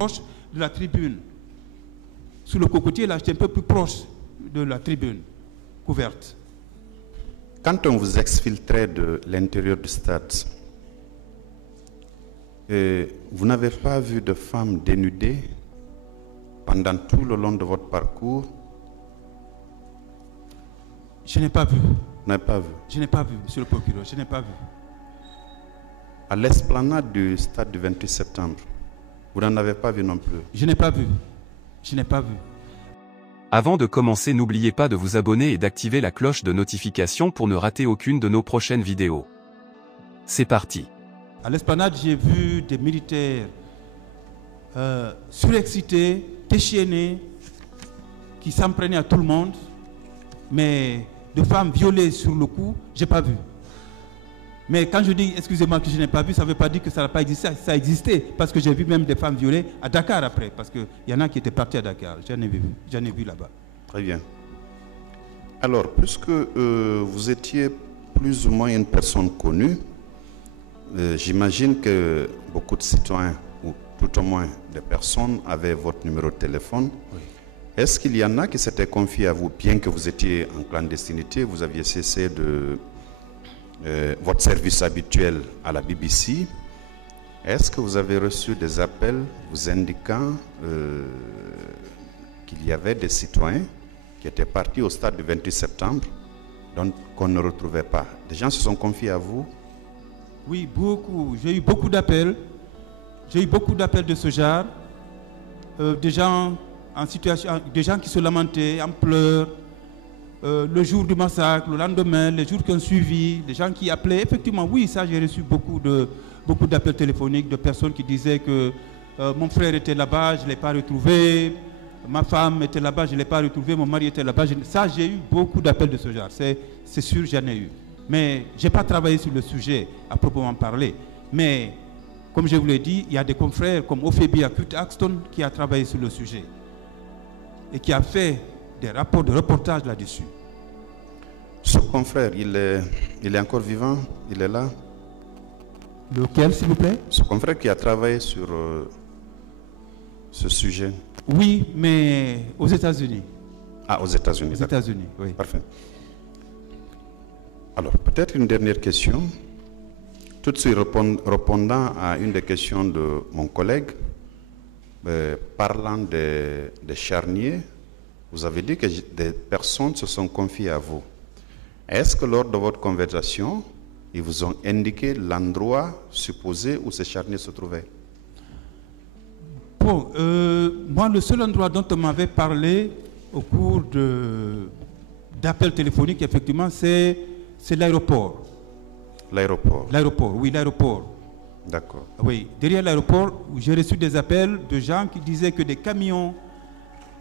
proche de la tribune. Sous le cocotier, là, j'étais un peu plus proche de la tribune couverte. Quand on vous exfiltrait de l'intérieur du stade, vous n'avez pas vu de femmes dénudées pendant tout le long de votre parcours? Je n'ai pas vu. Vous n'avez pas vu? Je n'ai pas vu, monsieur le procureur, je n'ai pas vu. À l'esplanade du stade du 28 septembre, vous n'en avez pas vu non plus? Je n'ai pas vu. Je n'ai pas vu. Avant de commencer, n'oubliez pas de vous abonner et d'activer la cloche de notification pour ne rater aucune de nos prochaines vidéos. C'est parti. À l'esplanade, j'ai vu des militaires surexcités, déchaînés, qui s'en prenaient à tout le monde, mais de femmes violées sur le cou, je n'ai pas vu. Mais quand je dis, excusez-moi, que je n'ai pas vu, ça ne veut pas dire que ça n'a pas existé. Ça existait, parce que j'ai vu même des femmes violées à Dakar après, parce qu'il y en a qui étaient partis à Dakar. J'en ai vu là-bas. Très bien. Alors, puisque vous étiez plus ou moins une personne connue, j'imagine que beaucoup de citoyens, ou tout au moins des personnes, avaient votre numéro de téléphone. Oui. Est-ce qu'il y en a qui s'étaient confiés à vous, bien que vous étiez en clandestinité, vous aviez cessé de votre service habituel à la BBC? Est-ce que vous avez reçu des appels vous indiquant qu'il y avait des citoyens qui étaient partis au stade du 28 septembre, donc qu'on ne retrouvait pas? Des gens se sont confiés à vous? Oui, beaucoup. J'ai eu beaucoup d'appels. J'ai eu beaucoup d'appels de ce genre. Des gens en situation, des gens qui se lamentaient en pleurs. Le jour du massacre, le lendemain, les jours qui ont suivi, des gens qui appelaient. Effectivement, oui, ça, j'ai reçu beaucoup d'appels téléphoniques de personnes qui disaient que mon frère était là-bas, je ne l'ai pas retrouvé, ma femme était là-bas, je ne l'ai pas retrouvé, mon mari était là-bas. Ça, j'ai eu beaucoup d'appels de ce genre, c'est sûr, j'en ai eu. Mais je n'ai pas travaillé sur le sujet à proprement parler. Mais, comme je vous l'ai dit, il y a des confrères comme Ophébi Akut Axton qui a travaillé sur le sujet et qui a fait des rapports de reportage là-dessus. Ce confrère, il est encore vivant? Il est là? Lequel, s'il vous plaît? Ce confrère qui a travaillé sur ce sujet. Oui, mais aux États-Unis. Ah, aux États-Unis. Aux États-Unis, oui. Parfait. Alors, peut-être une dernière question. Tout de suite répondant à une des questions de mon collègue, parlant des charniers, vous avez dit que des personnes se sont confiées à vous. Est-ce que lors de votre conversation, ils vous ont indiqué l'endroit supposé où ces charniers se trouvaient? Bon, moi, le seul endroit dont on m'avait parlé au cours d'appels téléphoniques, effectivement, c'est l'aéroport. L'aéroport? L'aéroport, oui, l'aéroport. D'accord. Oui, derrière l'aéroport, j'ai reçu des appels de gens qui disaient que des camions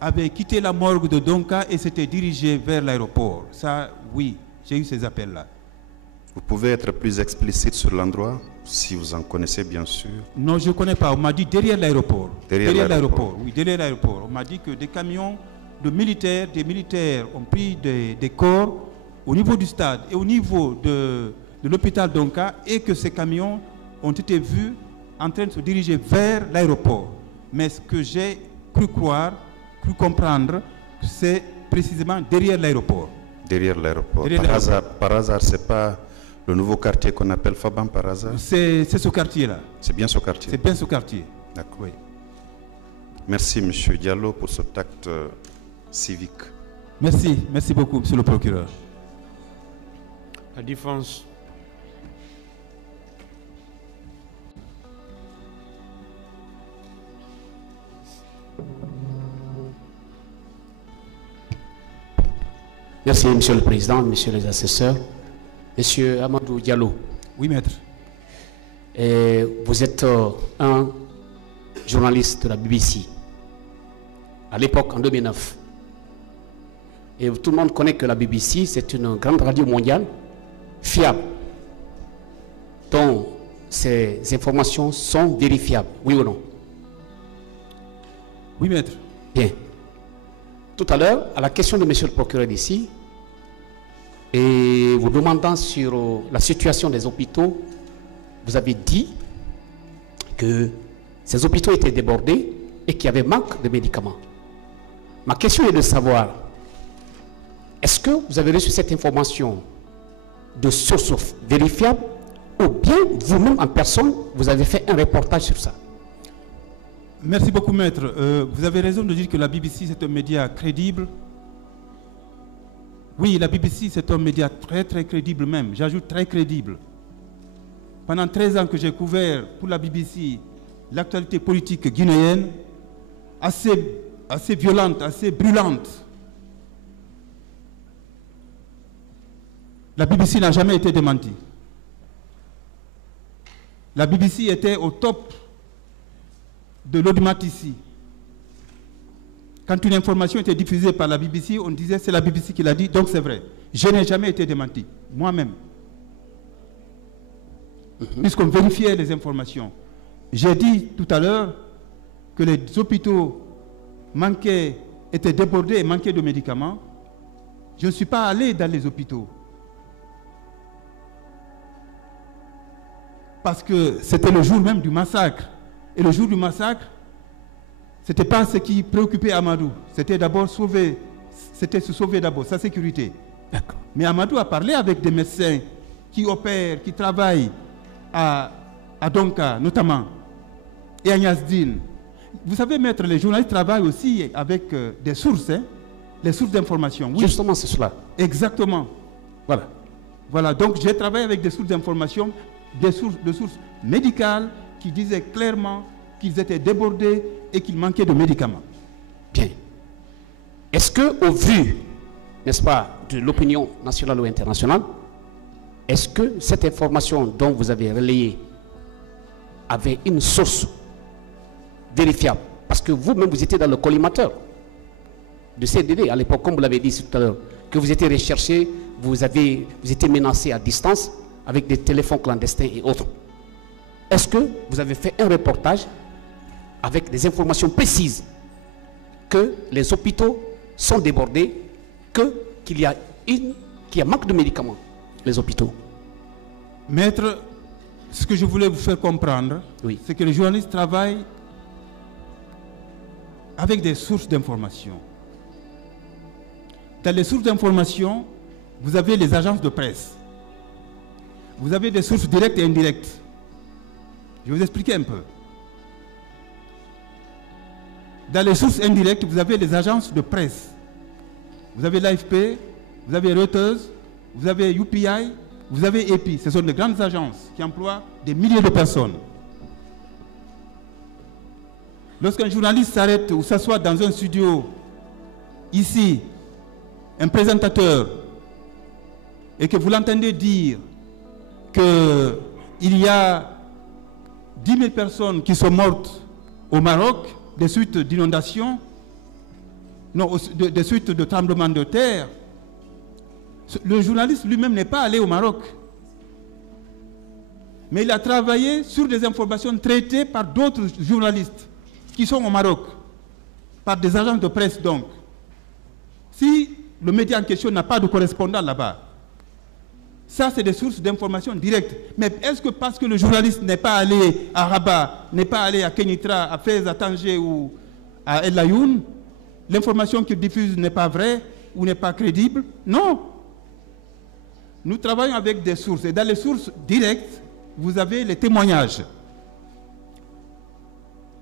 avaient quitté la morgue de Donka et s'étaient dirigés vers l'aéroport. Ça, oui, j'ai eu ces appels-là. Vous pouvez être plus explicite sur l'endroit, si vous en connaissez bien sûr? Non, je ne connais pas. On m'a dit derrière l'aéroport. Derrière l'aéroport? Oui, derrière l'aéroport. On m'a dit que des camions de militaires, des militaires ont pris des corps au niveau du stade et au niveau de l'hôpital Donka et que ces camions ont été vus en train de se diriger vers l'aéroport. Mais ce que j'ai cru comprendre, c'est précisément derrière l'aéroport. Derrière l'aéroport. Par hasard, c'est pas le nouveau quartier qu'on appelle Faban par hasard? C'est ce quartier-là. C'est bien ce quartier? C'est bien ce quartier. D'accord. Oui. Merci, M. Diallo, pour cet acte civique. Merci. Merci beaucoup, M. le procureur. La défense. Merci, Monsieur le Président, Messieurs les assesseurs. Monsieur Amadou Diallo. Oui, maître. Vous êtes un journaliste de la BBC, à l'époque, en 2009. Et tout le monde connaît que la BBC, c'est une grande radio mondiale, fiable, dont ces informations sont vérifiables, oui ou non? Oui, maître. Bien. Tout à l'heure, à la question de monsieur le procureur d'ici, et vous demandant sur la situation des hôpitaux, vous avez dit que ces hôpitaux étaient débordés et qu'il y avait manque de médicaments. Ma question est de savoir, est-ce que vous avez reçu cette information de sources vérifiables ou bien vous-même en personne, vous avez fait un reportage sur ça? Merci beaucoup, maître. Vous avez raison de dire que la BBC, c'est un média crédible. Oui, la BBC, c'est un média très, très crédible même. J'ajoute très crédible. Pendant 13 ans que j'ai couvert pour la BBC l'actualité politique guinéenne, assez violente, assez brûlante. La BBC n'a jamais été démentie. La BBC était au top de l'audimat ici. Quand une information était diffusée par la BBC, on disait c'est la BBC qui l'a dit, donc c'est vrai. Je n'ai jamais été démenti, moi-même. Puisqu'on vérifiait les informations. J'ai dit tout à l'heure que les hôpitaux étaient débordés et manquaient de médicaments. Je ne suis pas allé dans les hôpitaux. Parce que c'était le jour même du massacre. Et le jour du massacre, ce n'était pas ce qui préoccupait Amadou. C'était d'abord se sauver d'abord, sa sécurité. Mais Amadou a parlé avec des médecins qui opèrent, qui travaillent à Donka notamment, et à Niasdine. Vous savez, maître, les journalistes travaillent aussi avec des sources, les sources d'information. Oui. Justement, c'est cela. Exactement. Voilà. Voilà, donc j'ai travaillé avec des sources d'information, de sources médicales qui disaient clairement qu'ils étaient débordés et qu'il manquait de médicaments. Bien. Est-ce que, au vu, n'est-ce pas, de l'opinion nationale ou internationale, est-ce que cette information dont vous avez relayé avait une source vérifiable? Parce que vous-même, vous étiez dans le collimateur de CDD à l'époque, comme vous l'avez dit tout à l'heure, que vous étiez recherché, vous étiez menacé à distance avec des téléphones clandestins et autres. Est-ce que vous avez fait un reportage avec des informations précises que les hôpitaux sont débordés, qu'il y a manque de médicaments, les hôpitaux? Maître, ce que je voulais vous faire comprendre, oui, c'est que les journalistes travaillent avec des sources d'information. Dans les sources d'information, vous avez les agences de presse. Vous avez des sources directes et indirectes. Je vais vous expliquer un peu. Dans les sources indirectes, vous avez les agences de presse. Vous avez l'AFP, vous avez Reuters, vous avez UPI, vous avez EPI. Ce sont de grandes agences qui emploient des milliers de personnes. Lorsqu'un journaliste s'arrête ou s'assoit dans un studio, ici, un présentateur, et que vous l'entendez dire qu'il y a 10 000 personnes qui sont mortes au Maroc des suites d'inondations, non, des suites de tremblements de terre, le journaliste lui-même n'est pas allé au Maroc. Mais il a travaillé sur des informations traitées par d'autres journalistes qui sont au Maroc, par des agences de presse donc. Si le média en question n'a pas de correspondant là-bas, ça c'est des sources d'informations directes. Mais est-ce que parce que le journaliste n'est pas allé à Rabat, n'est pas allé à Kenitra, à Fès, à Tanger ou à El Ayoun, l'information qu'il diffuse n'est pas vraie ou n'est pas crédible? Non. Nous travaillons avec des sources. Et dans les sources directes, vous avez les témoignages.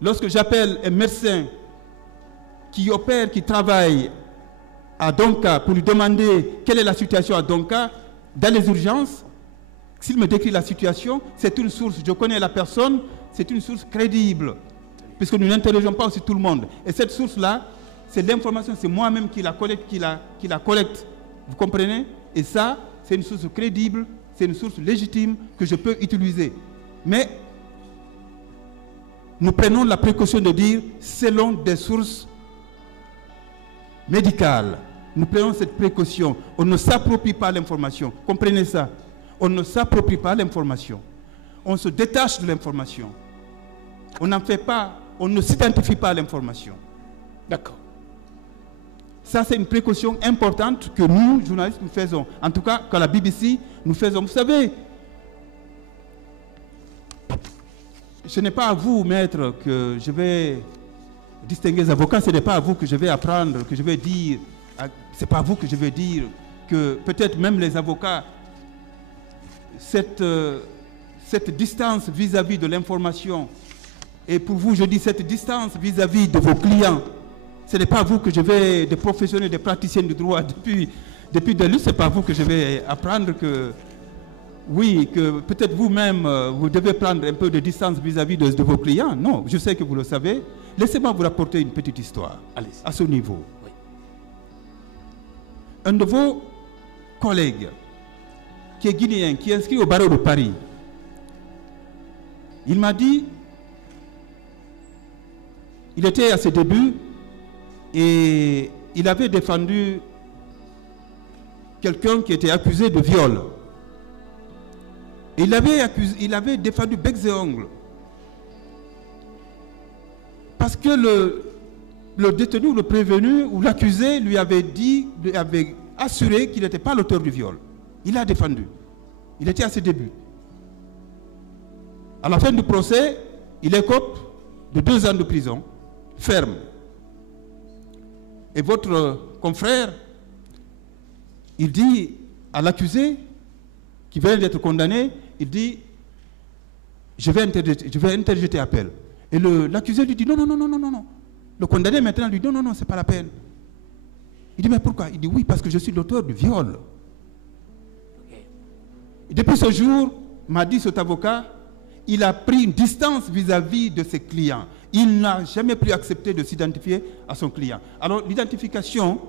Lorsque j'appelle un médecin qui opère, qui travaille à Donka pour lui demander quelle est la situation à Donka, dans les urgences, s'il me décrit la situation, c'est une source, je connais la personne, c'est une source crédible, puisque nous n'interrogeons pas aussi tout le monde. Et cette source-là, c'est l'information, c'est moi-même qui la collecte, vous comprenez? Et ça, c'est une source crédible, c'est une source légitime que je peux utiliser. Mais nous prenons la précaution de dire selon des sources médicales. Nous prenons cette précaution. On ne s'approprie pas l'information. Comprenez ça. On ne s'approprie pas l'information. On se détache de l'information. On n'en fait pas, on ne s'identifie pas à l'information. D'accord. Ça, c'est une précaution importante que nous, journalistes, nous faisons. En tout cas, qu'à la BBC, nous faisons. Vous savez, ce n'est pas à vous, maître, que je vais distingués avocats, ce n'est pas à vous que je vais apprendre, que je vais dire, c'est pas à vous que je vais dire que peut-être même les avocats, cette distance vis-à-vis de l'information, et pour vous, je dis cette distance vis-à-vis de vos clients, ce n'est pas à vous que je vais, des professionnels, des praticiens du droit, depuis de ce n'est pas à vous que je vais apprendre que, oui, que peut-être vous-même, vous devez prendre un peu de distance vis-à-vis de vos clients. Non, je sais que vous le savez. Laissez-moi vous rapporter une petite histoire à ce niveau. Oui. Un de vos collègues, qui est guinéen, qui est inscrit au barreau de Paris, il m'a dit, il était à ses débuts et il avait défendu quelqu'un qui était accusé de viol. Il avait défendu becs et ongles. Parce que le détenu ou le prévenu ou l'accusé lui avait assuré qu'il n'était pas l'auteur du viol. Il a défendu. Il était à ses débuts. À la fin du procès, il écope de 2 ans de prison ferme. Et votre confrère, il dit à l'accusé qui vient d'être condamné, il dit je vais interjeter appel. Et l'accusé lui dit non. Le condamné maintenant lui dit non, c'est pas la peine. Il dit mais pourquoi? Il dit oui, parce que je suis l'auteur du viol. Et depuis ce jour, m'a dit cet avocat, il a pris une distance vis-à-vis de ses clients. Il n'a jamais plus accepté de s'identifier à son client. Alors l'identification,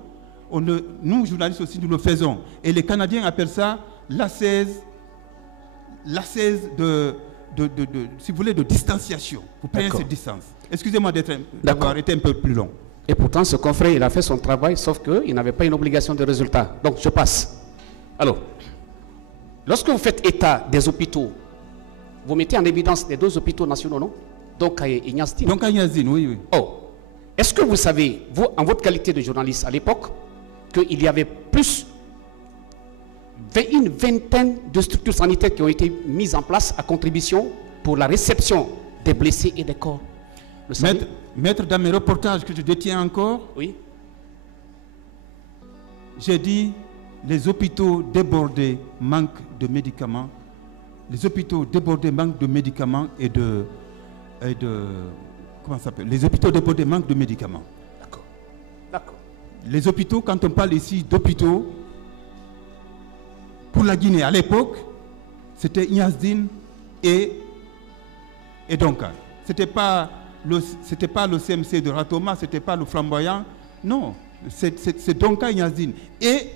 nous journalistes aussi, nous le faisons. Et les Canadiens appellent ça l'assaise si vous voulez, de distanciation. Vous prenez cette distance. Excusez-moi d'avoir été un peu plus long. Et pourtant, ce confrère, il a fait son travail, sauf qu'il n'avait pas une obligation de résultat. Donc, je passe. Alors, lorsque vous faites état des hôpitaux, vous mettez en évidence les 2 hôpitaux nationaux, non? Donc, à Ignace Dine. Donc, à Ignace Dine, oui. Oh, est-ce que vous savez, vous, en votre qualité de journaliste à l'époque, qu'il y avait une vingtaine de structures sanitaires qui ont été mises en place à contribution pour la réception des blessés et des corps? Maître, dans mes reportages que je détiens encore, oui, j'ai dit les hôpitaux débordés manquent de médicaments. Les hôpitaux débordés manquent de médicaments et de comment ça s'appelle? Les hôpitaux débordés manquent de médicaments. D'accord. Les hôpitaux, quand on parle ici d'hôpitaux, pour la Guinée, à l'époque, c'était Ignace Dine et Donka. C'était pas le CMC de Ratoma, c'était pas le Flamboyant. Non, c'est Donka Ignace Dine. Et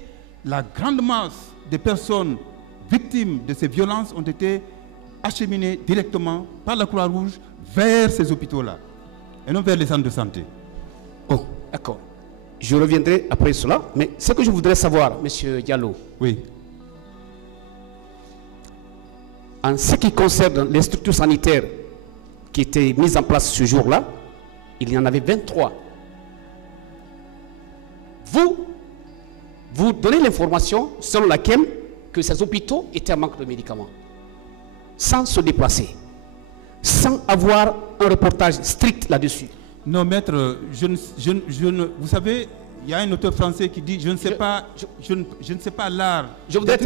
la grande masse des personnes victimes de ces violences ont été acheminées directement par la Croix-Rouge vers ces hôpitaux-là, et non vers les centres de santé. Oh, d'accord. Je reviendrai après cela, mais ce que je voudrais savoir, M. Diallo, oui, en ce qui concerne les structures sanitaires qui étaient mises en place ce jour-là, il y en avait 23. Vous donnez l'information selon laquelle que ces hôpitaux étaient en manque de médicaments, sans se déplacer, sans avoir un reportage strict là-dessus. Non, maître, vous savez, il y a un auteur français qui dit je ne sais pas l'art. Je voudrais